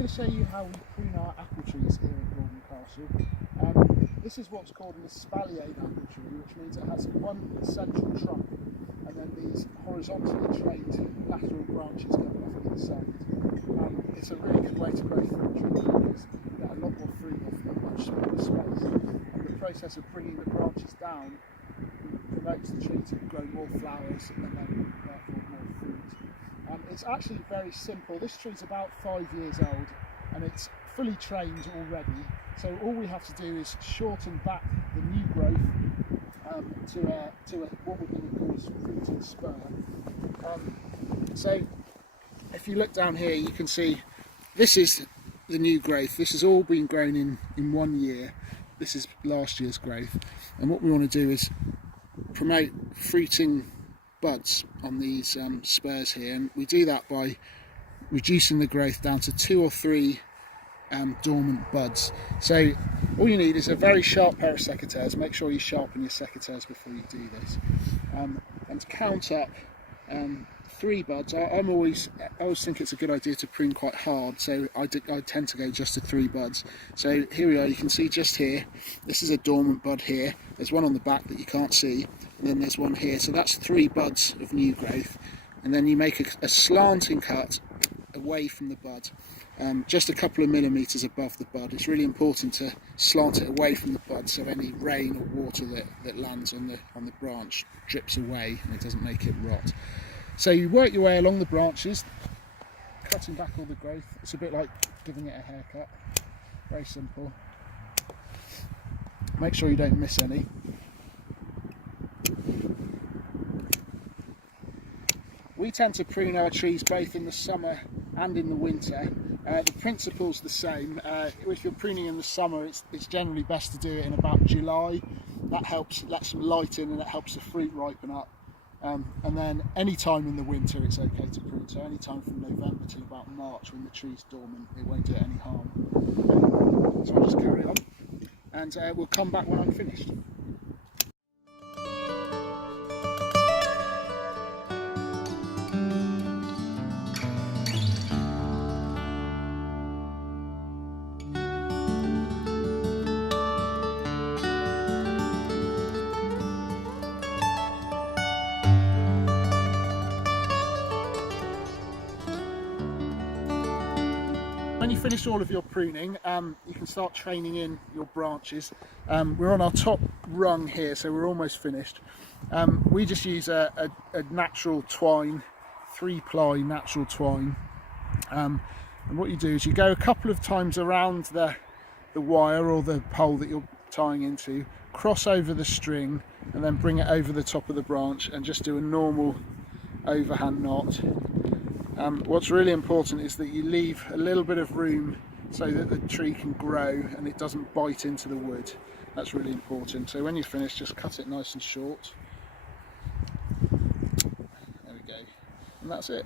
going to show you how we prune our apple trees here at Bollom Castle. This is what's called an Espalier apple tree, which means it has one central trunk and then these horizontally trained lateral branches coming off either side. It's a really good way to grow fruit trees because you get a lot more fruit off a much smaller space. And the process of bringing the branches down promotes the tree to grow more flowers and then therefore more fruit. It's actually very simple. This tree's about 5 years old and it's fully trained already. So all we have to do is shorten back the new growth to what we're going to call a fruiting spur. So if you look down here, you can see this is the new growth. This has all been grown in 1 year. This is last year's growth. And what we want to do is promote fruiting buds on these spurs here, and we do that by reducing the growth down to 2 or 3 dormant buds. So all you need is a very sharp pair of secateurs. Make sure you sharpen your secateurs before you do this, and count up 3 buds. I always think it's a good idea to prune quite hard, so I tend to go just to 3 buds. So here we are, you can see just here, this is a dormant bud here, there's one on the back that you can't see, and then there's one here, so that's 3 buds of new growth. And then you make a slanting cut away from the bud, just a couple of millimetres above the bud. It's really important to slant it away from the bud so any rain or water that lands on the branch drips away and it doesn't make it rot. So you work your way along the branches, cutting back all the growth. It's a bit like giving it a haircut. Very simple. Make sure you don't miss any. We tend to prune our trees both in the summer and in the winter. The principle's the same. If you're pruning in the summer, it's generally best to do it in about July. That helps let some light in and that helps the fruit ripen up. And then any time in the winter it's okay to prune, so any time from November to about March when the tree's dormant, it won't do it any harm. So I'll just carry on and we'll come back when I'm finished. When you finish all of your pruning, you can start training in your branches. We're on our top rung here, so we're almost finished. We just use a natural twine, 3-ply natural twine. And what you do is you go a couple of times around the wire or the pole that you're tying into, cross over the string, and then bring it over the top of the branch and just do a normal overhand knot. What's really important is that you leave a little bit of room so that the tree can grow and it doesn't bite into the wood. That's really important. So when you're finished, just cut it nice and short. There we go. And that's it.